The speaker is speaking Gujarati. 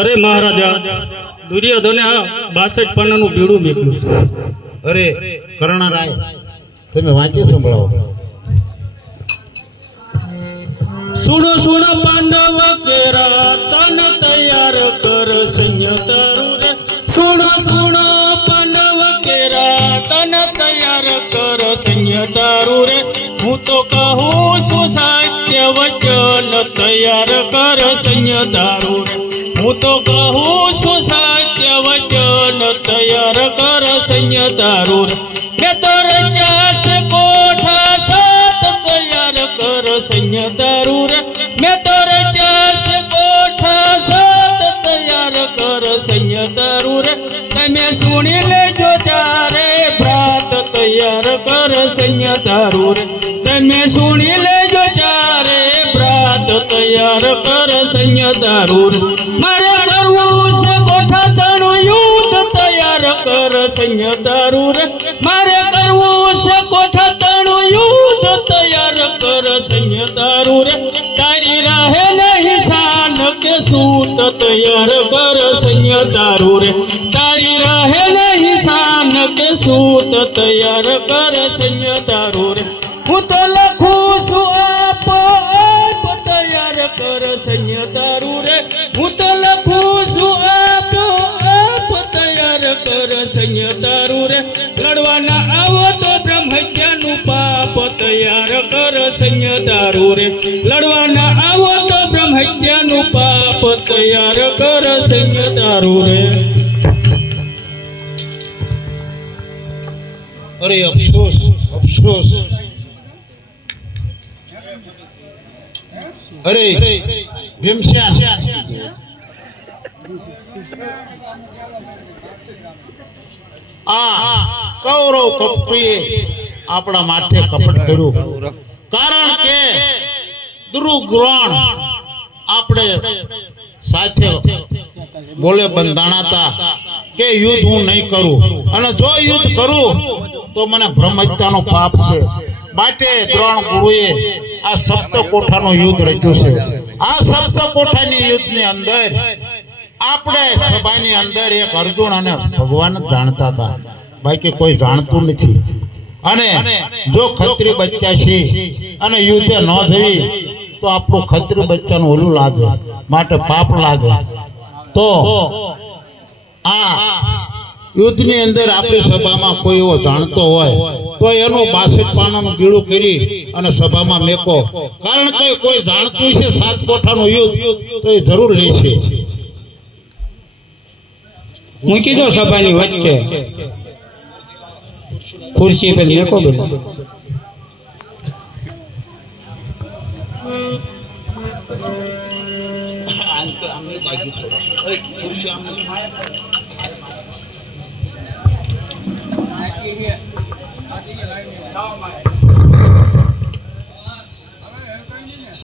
અરે મહારાજા, દુર્યોધને આ 62 પાનાનું બીડું મેકલ્યું છે. અરે કર્ણરાય, તમે વાંચી સંભળાવો. સુણો સુણો પાંડવ કેરા તન તૈયાર કર સૈન્ય તારું રે. સુણો સુણો પાંડવ કેરા તન તૈયાર કર સૈન્ય તારું રે. હું તો કહું છું સત્ય વચન તૈયાર કર સૈન્ય તારું રે. હું તો કહું છું સત્ય વચન તૈયાર કર સૈન્ય તારું રે. મેં તો રચાસ કોઠા સાત તૈયાર કર સૈન્ય તારું રે. મેં તો રચાસ કોઠા સાત તૈયાર કર સૈન્ય તારું રે. તમે સુણી લેજો ચારે ભ્રાત તૈયાર કર સૈન્ય તારું રે. તમે સુણી લેજો ચારે ભ્રાત તૈયાર કર સૈન્ય તારું રે. મારે કરવું છે કોઠા તણું યુદ્ધ તૈયાર કર સૈન્ય તારું રે. મારે કરવું છે કોઠા તણું યુદ્ધ તૈયાર કર સૈન્ય તારું રે. તારી રાહે નહીં શાન કે સૂત તૈયાર કર સૈન્ય તારું રે. તારી રાહે નહીં શાન કે સૂત તૈયાર કર સૈન્ય તારું રે. હું તો લખું છું આપ તૈયાર કર સૈન્ય તારું રે. હું તો લખું છું આપ તૈયાર કર સૈન્ય તારું રે. લડવાના આવો તો બ્રહ્મ હત્યાનું પાપ તૈયાર કર સૈન્ય તારું રે. લડવાના આવો તો બ્રહ્મ હત્યાનું પાપ તૈયાર કર સૈન્ય તારું રે. અરે અફસોસ અફસોસ. અરે ભીમસેન, આ કૌરવ કપટીએ આપણા માથે કપટ કર્યું. કારણ કે દુર્ગ્રહણ આપણે સાથે બોલે બંધાણા હતા કે યુદ્ધ હું નહીં કરું, અને જો યુદ્ધ કરું તો મને બ્રહ્મ હત્યાનો પાપ છે. માટે દ્રોણ ગુરુએ આ સપ્તકોઠાનું યુદ્ધ રચ્યું છે. આ સપ્તકોઠાની યુદ્ધની અંદર આપણે સભાની અંદર એક અર્જુન અને ભગવાન જાણતા હતા, બાકી કોઈ જાણતું નથી. અને જો ખત્રી બચ્ચા છે અને યુદ્ધે ન જવી તો આપણું ખત્રી બચ્ચાનું ઓલું લાગે, માટે પાપ લાગે. તો આ યુદ્ધની અંદર આપણી સભામાં કોઈ એવો જાણતો હોય તો એનું 62 પાનાનું બીડું કરી અને સભામાં મેકો. કારણ કે કોઈ જાણતું છે 7 કોઠાનું યુદ્ધ તો એ જરૂર લેશે. મૂકી દો સભાની વચ્ચે ખુરશી પર મેકો બેન. Hãy subscribe cho kênh Ghiền Mì Gõ để không bỏ lỡ những video hấp dẫn.